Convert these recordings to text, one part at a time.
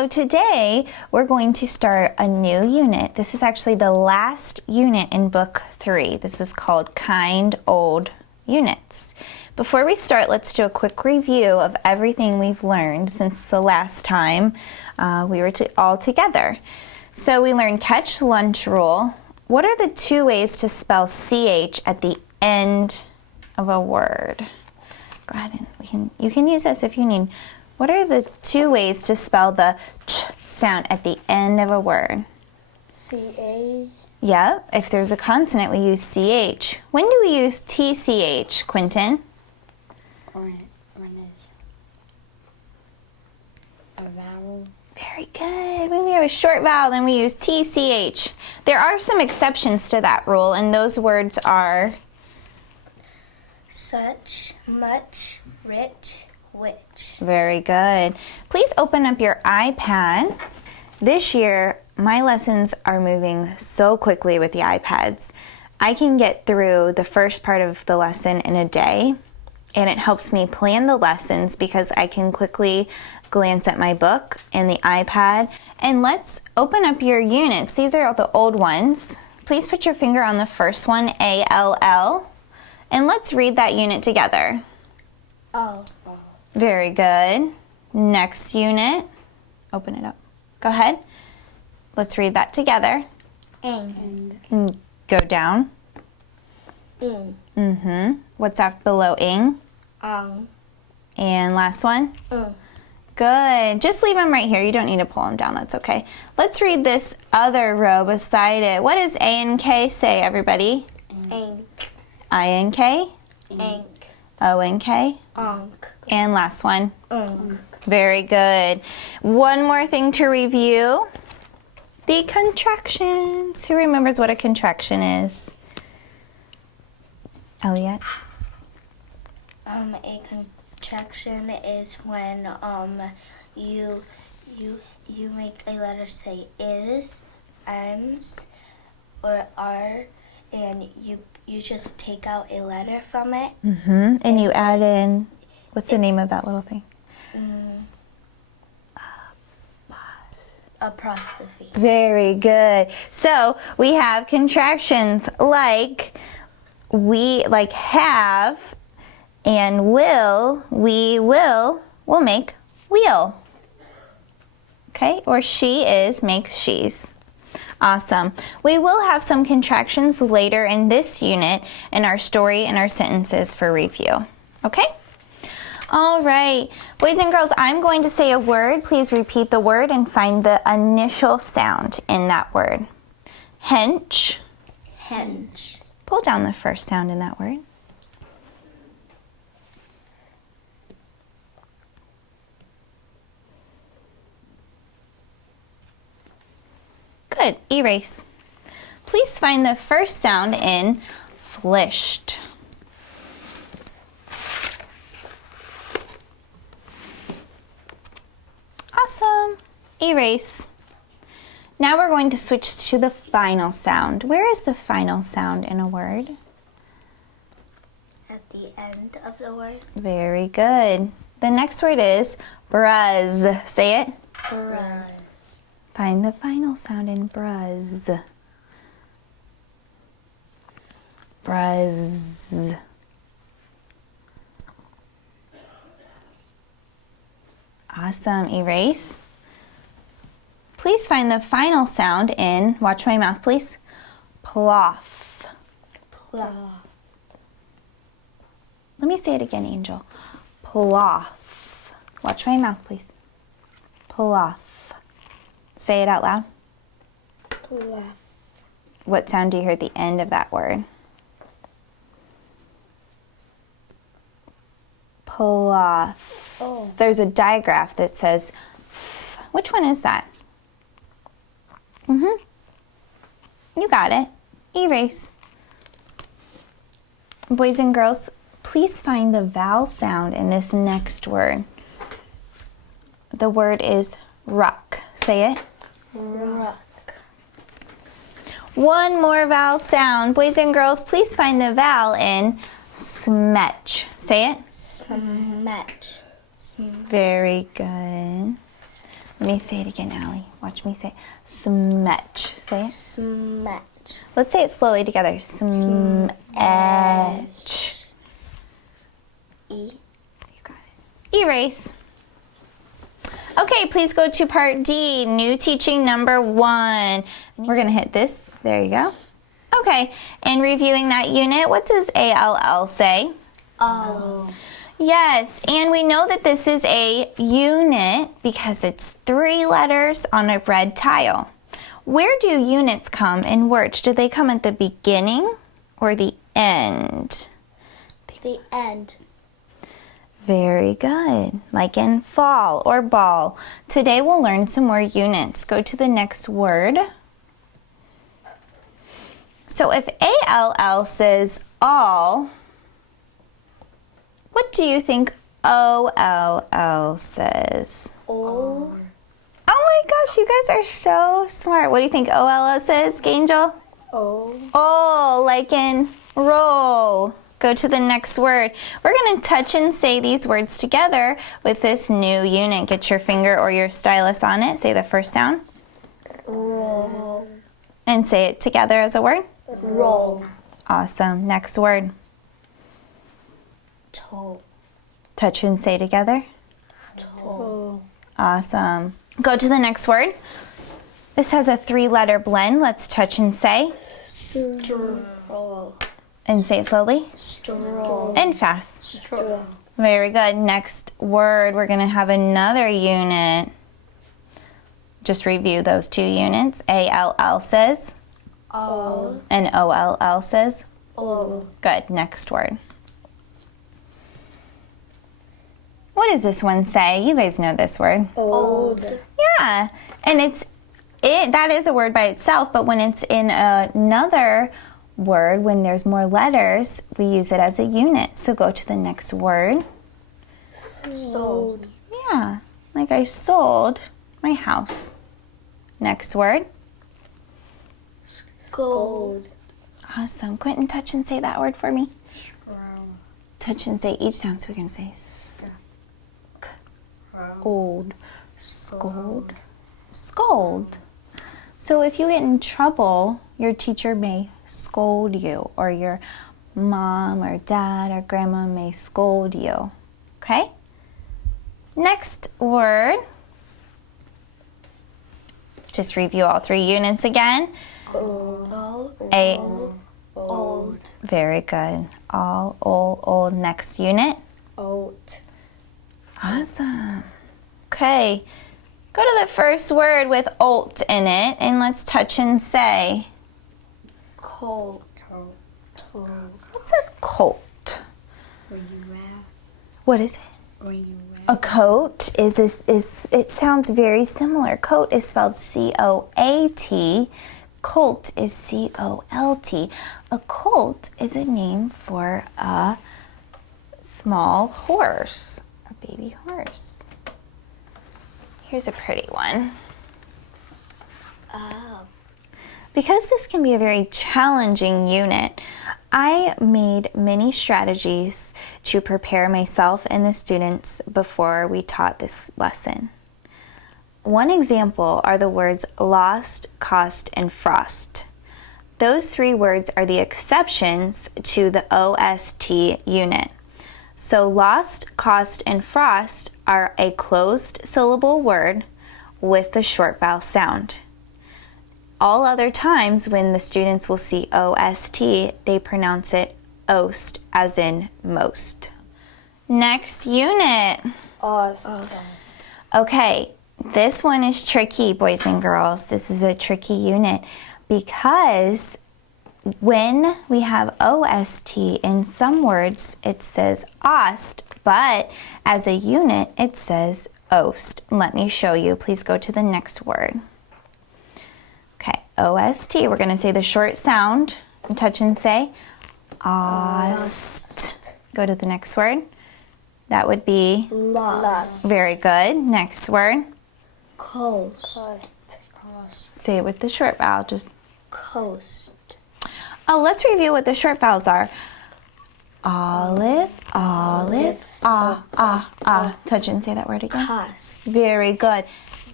So today we're going to start a new unit. This is actually the last unit in book 3. This is called Kind Old Units. Before we start, let's do a quick review of everything we've learned since the last time we were all together. So we learned catch lunch rule. What are the 2 ways to spell CH at the end of a word? Go ahead and you can use this if you need. What are the 2 ways to spell the ch sound at the end of a word? CH. Yeah, if there's a consonant, we use CH. When do we use TCH, Quentin? When it's a vowel. Very good. When we have a short vowel, then we use TCH. There are some exceptions to that rule, and those words are such, much, rich, which. Very good. Please open up your iPad. This year, my lessons are moving so quickly with the iPads. I can get through the first part of the lesson in a day, and it helps me plan the lessons because I can quickly glance at my book and the iPad. And let's open up your units. These are all the old ones. Please put your finger on the first one, ALL, and let's read that unit together. Oh. Very good. Next unit. Open it up. Go ahead. Let's read that together. Ing. Go down. Ing. What's after below ing? And last one? Good. Just leave them right here. You don't need to pull them down. That's okay. Let's read this other row beside it. What does A and K say, everybody? Ink. I and K? Ink. O and K? Onk. And last one? Unk. Very good. One more thing to review. The contractions. Who remembers what a contraction is? Elliot? A contraction is when you make a letter say is, ems, or are, and you just take out a letter from it. And you add in, what's the name of that little thing? Apostrophe. Very good. So we have contractions like have and will, will make wheel. Okay, or she is makes she's. Awesome. We will have some contractions later in this unit in our story and our sentences for review. Okay? All right. Boys and girls, I'm going to say a word. Please repeat the word and find the initial sound in that word. Hench. Hench. Pull down the first sound in that word. Good. Erase. Please find the first sound in flished. Awesome. Erase. Now we're going to switch to the final sound. Where is the final sound in a word? At the end of the word. Very good. The next word is bruz. Say it. Bruz. Find the final sound in bruz. Bruz. Awesome. Erase. Please find the final sound in, watch my mouth please, ploth. Ploth. Let me say it again, Angel. Ploth. Watch my mouth please. Ploth. Say it out loud. Ploth. What sound do you hear at the end of that word? Ploth. Oh. There's a digraph that says, which one is that? You got it. Erase. Boys and girls, please find the vowel sound in this next word. The word is ruck. Say it. Ruck. One more vowel sound. Boys and girls, please find the vowel in smetch. Say it. Smetch. Very good. Let me say it again, Allie. Watch me say it. Smetch. Say it. Smetch. Let's say it slowly together. Smetch. E. You got it. Erase. Okay, please go to part D, new teaching number 1. We're going to hit this. There you go. Okay, and reviewing that unit, what does ALL say? O. Yes, and we know that this is a unit because it's 3 letters on a red tile. Where do units come in words? Do they come at the beginning or the end? The end. Very good. Like in fall or ball. Today we'll learn some more units. Go to the next word. So if ALL says all, what do you think OLL says? O. Oh my gosh, you guys are so smart. What do you think OLL says, Angel? O. Oh, like in roll. Go to the next word. We're going to touch and say these words together with this new unit. Get your finger or your stylus on it. Say the first sound. Roll. And say it together as a word. Roll. Awesome. Next word. Toe. Touch and say together. Toe. Awesome. Go to the next word. This has a 3-letter blend. Let's touch and say. Stroll. And say it slowly. Stroll. And fast. Stroll. Very good. Next word, we're going to have another unit. Just review those 2 units. ALL says. All. And OLL says. All. Good. Next word. What does this one say? You guys know this word. Old. Yeah. And that is a word by itself, but when it's in another word, when there's more letters, we use it as a unit. So go to the next word. Sold. Yeah, like I sold my house. Next word. Gold. Awesome. Quentin, touch and say that word for me. Touch and say each sound. So we're going to say old, scold, scold. So if you get in trouble, your teacher may scold you, or your mom or dad or grandma may scold you. Okay? Next word. Just review all 3 units again. Old. Old. Very good. All, old. Next unit. Old. Awesome. Okay. Go to the first word with olt in it, and let's touch and say. Colt. What's a colt? Where you at? What is it? Where you at? A coat is it sounds very similar. Coat is spelled C-O-A-T. Colt is C-O-L-T. A colt is a name for a small horse, a baby horse. Here's a pretty one. Oh. Because this can be a very challenging unit, I made many strategies to prepare myself and the students before we taught this lesson. One example are the words lost, cost, and frost. Those 3 words are the exceptions to the OST unit. So lost, cost, and frost are a closed syllable word with the short vowel sound. All other times when the students will see OST, they pronounce it ost, as in most. Next unit. OSTA. Okay, this one is tricky, boys and girls. This is a tricky unit because when we have OST in some words, it says ost, but as a unit, it says ost. Let me show you. Please go to the next word. Okay, OST. We're going to say the short sound and touch and say ost. Go to the next word. That would be Lost. very good. Next word. Coast. Say it with the short vowel. Just Coast. oh, let's review what the short vowels are. Olive, olive, ah. Touch and say that word again. Cost. Very good.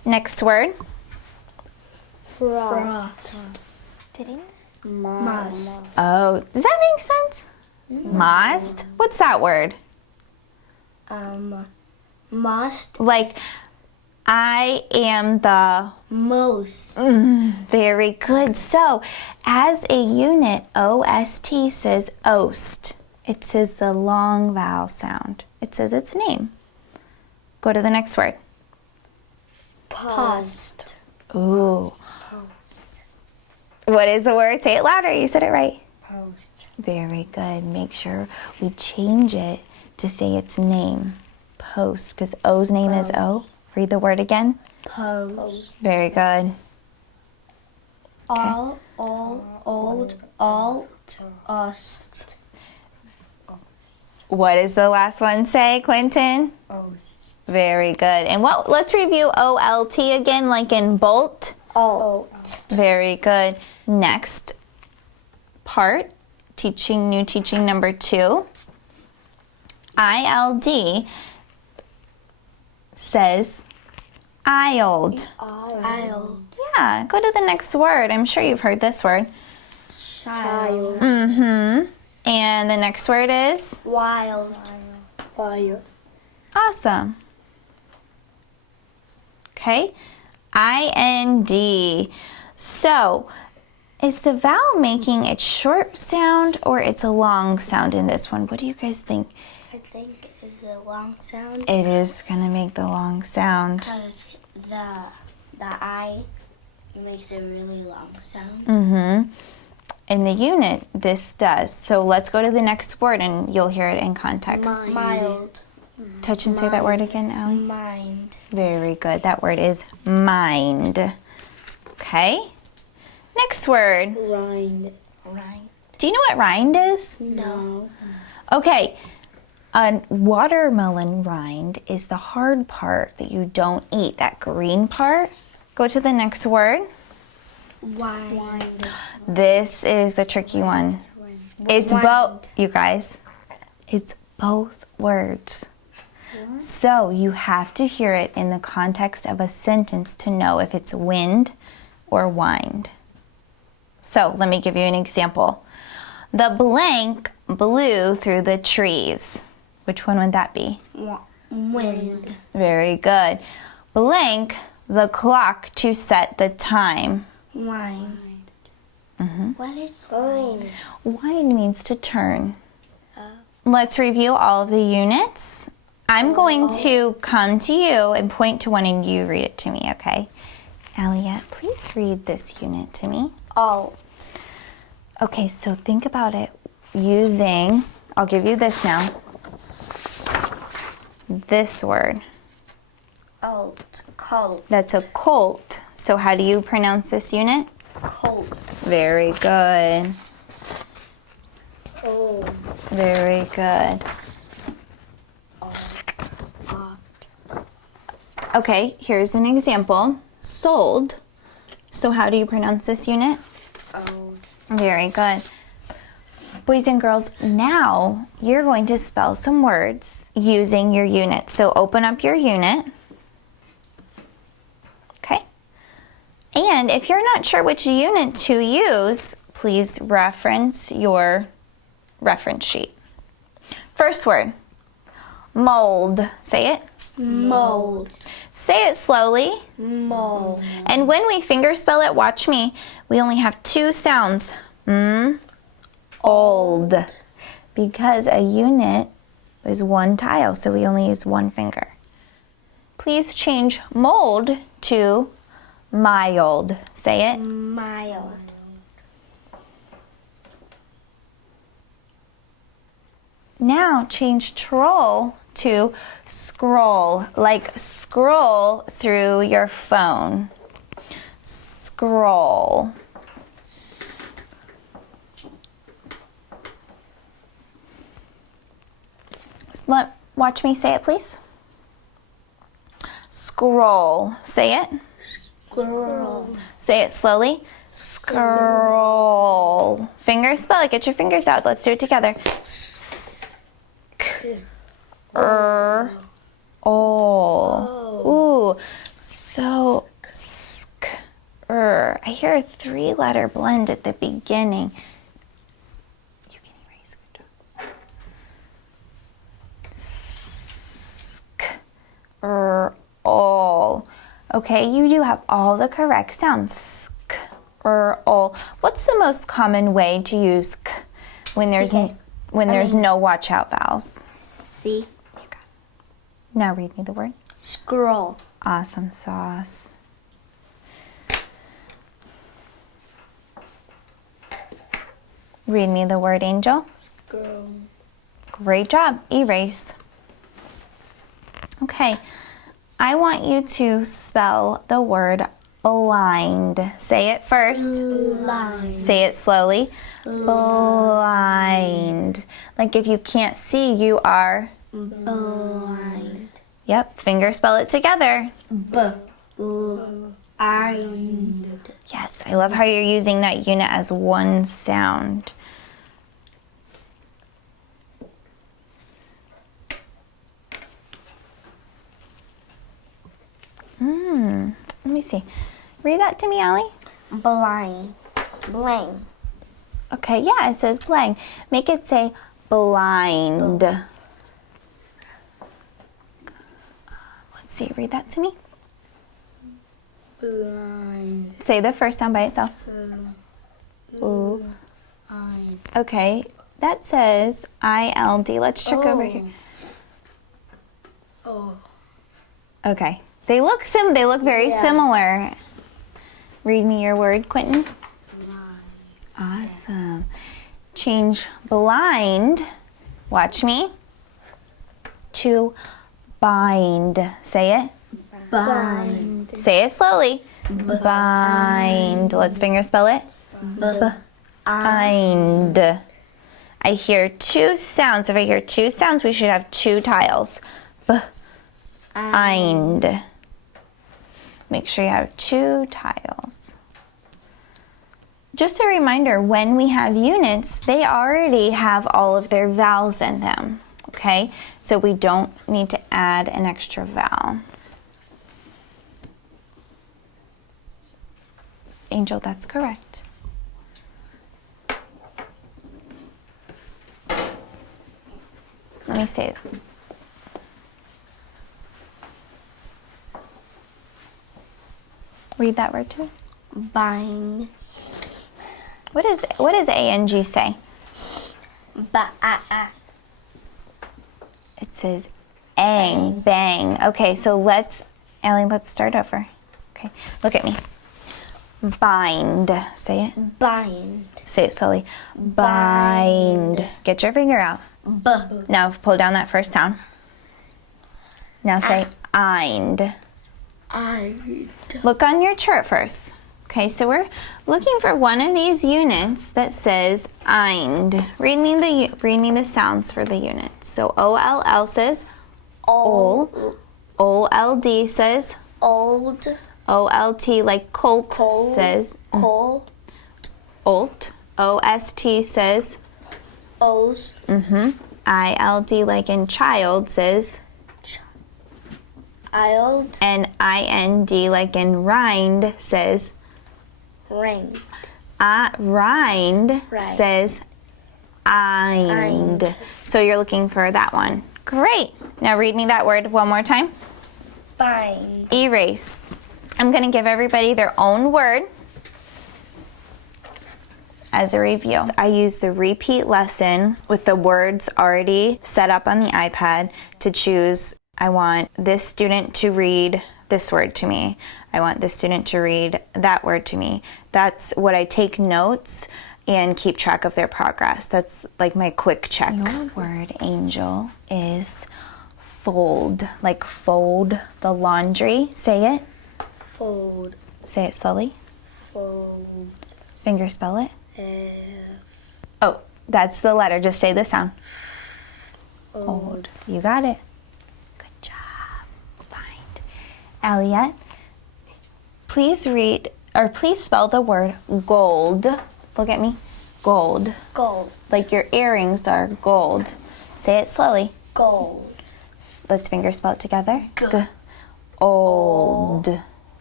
Next word. Frost. Didn't? Must. Oh, does that make sense? Must? What's that word? Must. Like, I am the... Most. Very good. So, as a unit, OST says OST. It says the long vowel sound. It says its name. Go to the next word. Post. Ooh. What is the word? Say it louder. You said it right. Post. Very good. Make sure we change it to say its name. Post, because O's name is O. Read the word again. Post. Very good. All, old, alt, ost. What does the last one say, Quentin? Ost. Very good. And let's review OLT again, like in bolt. Alt. Very good. Next part, new teaching number 2. ILD says iled. Isled. Yeah, go to the next word. I'm sure you've heard this word. Child. And the next word is? Wild. Fire. Awesome. Okay. IND. So, is the vowel making its short sound or it's a long sound in this one? What do you guys think? I think it's a long sound. It is going to make the long sound. Because the I makes a really long sound. In the unit, this does. So let's go to the next word and you'll hear it in context. Mild. Touch and say that word again, Allie. Mind. Very good. That word is mind. Okay. Next word. Rind. Rind. Do you know what rind is? No. Okay. A watermelon rind is the hard part that you don't eat, that green part. Go to the next word. Wind. This is the tricky one. It's both, you guys. It's both words. So you have to hear it in the context of a sentence to know if it's wind or wind. So let me give you an example. The blank blew through the trees. Which one would that be? Wind. Very good. Blank the clock to set the time. Wind. What is wind? Wind means to turn. Let's review all of the units. I'm going to come to you and point to one and you read it to me, okay? Elliot, please read this unit to me. Alt. Okay, so think about it using, I'll give you this now, this word. Alt. Colt. That's a colt. So how do you pronounce this unit? Colt. Very good. Oh. Very good. Okay, here's an example. Sold. So how do you pronounce this unit? Old. Very good. Boys and girls, now you're going to spell some words using your unit. So open up your unit. Okay. And if you're not sure which unit to use, please reference your reference sheet. First word, mold. Say it. Mold. Say it slowly. Mold. And when we finger spell it, watch me, we only have 2 sounds. Old. Because a unit is 1 tile, so we only use 1 finger. Please change mold to mild. Say it. Mild. Now change troll to scroll, like scroll through your phone. Scroll. Watch me say it, please. Scroll. Say it. Squirrel. Say it slowly. Scroll. Finger spell it. Get your fingers out. Let's do it together. Ooh. So, I hear a 3-letter blend at the beginning. You can erase. Good job. All. Okay, you do have all the correct sounds. All. What's the most common way to use k when there's no watch out vowels? C. You got it. Now read me the word. Scroll. Awesome sauce. Read me the word, Angel. Scroll. Great job. Erase. Okay, I want you to spell the word blind. Say it first. Blind. Say it slowly. Blind. Like if you can't see, you are. Blind. Yep, finger spell it together. Blind. Yes, I love how you're using that unit as one sound. Let me see. Read that to me, Allie. Blind. Blank. Okay, yeah, it says blank. Make it say blind. Let's see, read that to me. Blind. Say the first sound by itself. Ooh. Blind. Okay, that says ILD. Let's check over here. Oh. Okay, they look very similar. Read me your word, Quentin. Awesome. Change blind, watch me, to bind. Say it. Bind. Say it slowly. Bind. Let's finger spell it. Bind. I hear 2 sounds. If I hear 2 sounds, we should have 2 tiles. Bind. Make sure you have 2 tiles. Just a reminder, when we have units, they already have all of their vowels in them, okay? So we don't need to add an extra vowel. Angel, that's correct. Let me say it. Read that word to me. Bind. What does ANG say? It says ang, bang. Okay, so Allie, let's start over. Okay, look at me. Bind. Say it. Bind. Say it slowly. Bind. Get your finger out. Now pull down that first sound. Now say ind. Look on your chart first. Okay, so we're looking for one of these units that says ind. Read me the sounds for the unit. So OLL says ol. OLD says Old. OLT like colt says Cold. olt. OST says O's. ILD like in child says Ild. and IND like in rind says Ring. rind Right. says ind. So you're looking for that one. Great. Now read me that word one more time. Bind. Erase. I'm going to give everybody their own word as a review. I use the repeat lesson with the words already set up on the iPad to choose. I want this student to read this word to me. I want this student to read that word to me. That's what I take notes and keep track of their progress. That's like my quick check. Your word, Angel, is fold. Like fold the laundry. Say it. Fold. Say it slowly. Fold. Finger spell it. F. Oh, that's the letter. Just say the sound. Fold. You got it. Good job. Bind. Aliette, please spell the word gold. Look at me. Gold. Gold. Like your earrings are gold. Say it slowly. Gold. Let's finger spell it together. G. Old.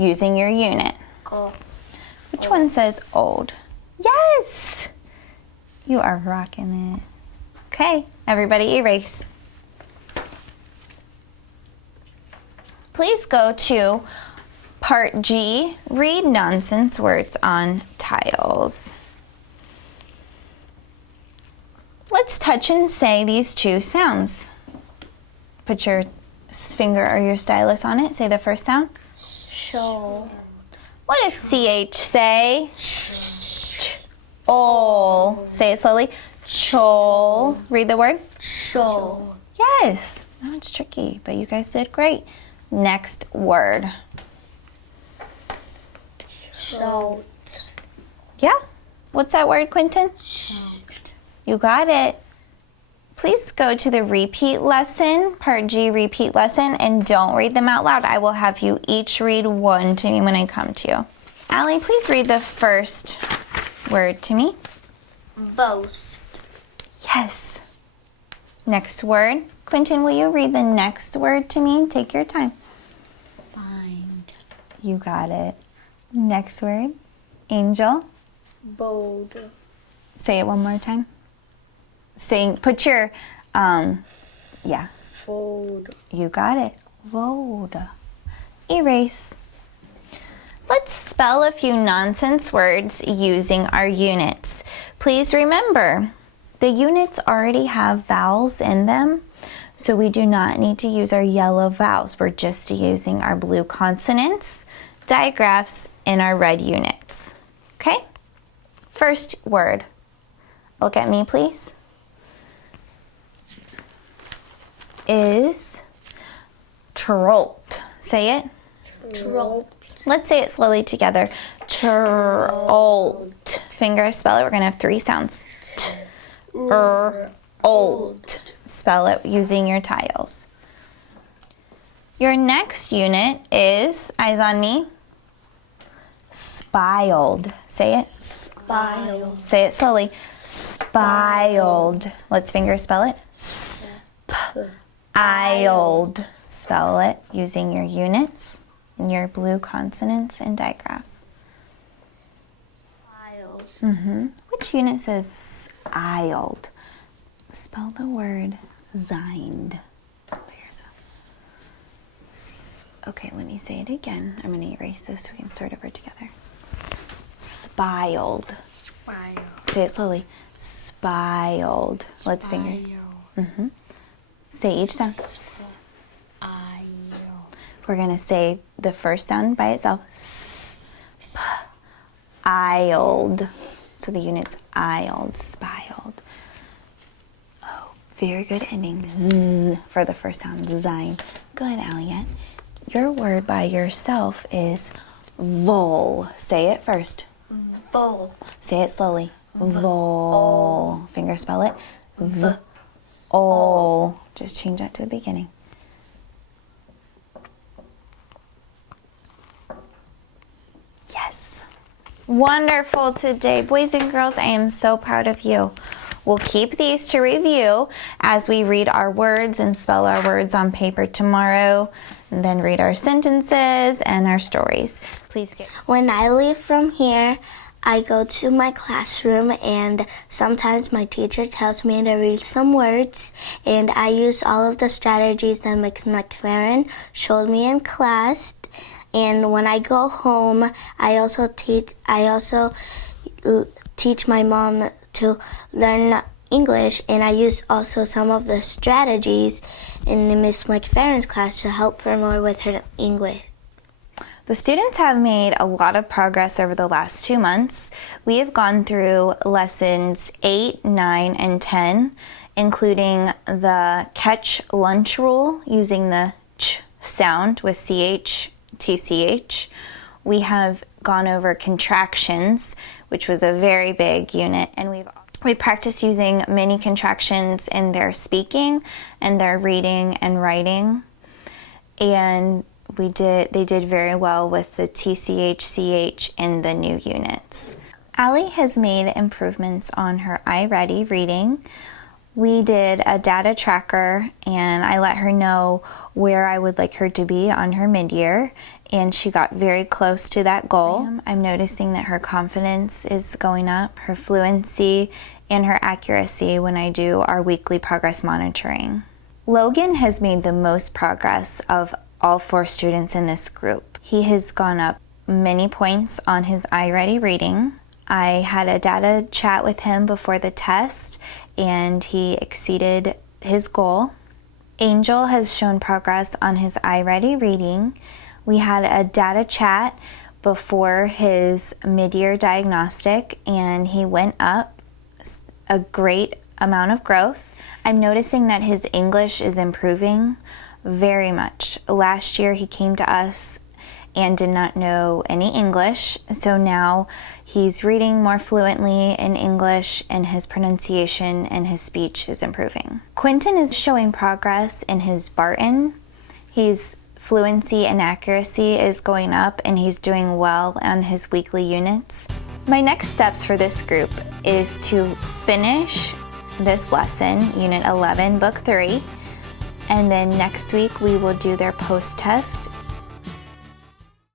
using your unit. Go. Which one says old? Yes! You are rocking it. Okay, everybody erase. Please go to Part G, read nonsense words on tiles. Let's touch and say these two sounds. Put your finger or your stylus on it. Say the first sound. Show. What does CH say? Ol. Say it slowly. Chol. Read the word. Show. Yes. Now it's tricky, but you guys did great. Next word. Shout. Yeah? What's that word, Quentin? Shout. You got it. Please go to the repeat lesson, Part G repeat lesson, and don't read them out loud. I will have you each read one to me when I come to you. Allie, please read the first word to me. Boast. Yes. Next word. Quentin, will you read the next word to me? Take your time. Find. You got it. Next word. Angel. Bold. Say it one more time. Put your, yeah. Fold. You got it. Vold. Erase. Let's spell a few nonsense words using our units. Please remember, the units already have vowels in them, so we do not need to use our yellow vowels. We're just using our blue consonants, digraphs, and our red units. Okay? First word. Look at me, please. Is trolt. Say it. Trolt. Let's say it slowly together. Trolt. Finger spell it. We're going to have three sounds. Old. Spell it using your tiles. Your next unit is, eyes on me, spiled. Say it. Spiled. Say it slowly. Spiled. Let's finger spell it. Spiled. Spell it using your units and your blue consonants and digraphs. Spiled. Which unit says iled? Spell the word zind. Okay, let me say it again. I'm going to erase this so we can start over together. Spiled. Spiled. Say it slowly. Spiled. Let's finger. Say each sound. We're going to say the first sound by itself. Spiled. So the unit's iled, spiled. Oh, very good ending. Z for the first sound. Zine. Good, Alliette. Your word by yourself is vol. Say it first. Vol. Say it slowly. Vol. Finger spell it. V-ol. Just change that to the beginning. Yes. Wonderful today. Boys and girls, I am so proud of you. We'll keep these to review as we read our words and spell our words on paper tomorrow, and then read our sentences and our stories. Please get... When I leave from here, I go to my classroom, and sometimes my teacher tells me to read some words, and I use all of the strategies that Mcferin showed me in class. And when I go home, I also teach my mom to learn English, and I use also some of the strategies in Miss Mcferin's class to help her more with her English. The students have made a lot of progress over the last 2 months. We have gone through lessons 8, 9, and 10, including the catch lunch rule using the ch sound with CH, TCH. We have gone over contractions, which was a very big unit, and we practiced using many contractions in their speaking and their reading and writing. And they did very well with the TCH, CH in the new units. Allie has made improvements on her iReady reading, We did a data tracker, and I let her know where I would like her to be on her mid-year, and she got very close to that goal. I'm noticing that her confidence is going up, her fluency, and her accuracy when I do our weekly progress monitoring. Logan has made the most progress of all 4 students in this group. He has gone up many points on his iReady reading. I had a data chat with him before the test, and he exceeded his goal. Angel has shown progress on his iReady reading. We had a data chat before his mid-year diagnostic, and he went up a great amount of growth. I'm noticing that his English is improving very much. Last year he came to us and did not know any English, so now he's reading more fluently in English, and his pronunciation and his speech is improving. Quentin is showing progress in his Barton. His fluency and accuracy is going up, and he's doing well on his weekly units. My next steps for this group is to finish this lesson, Unit 11, Book 3, and then next week we will do their post-test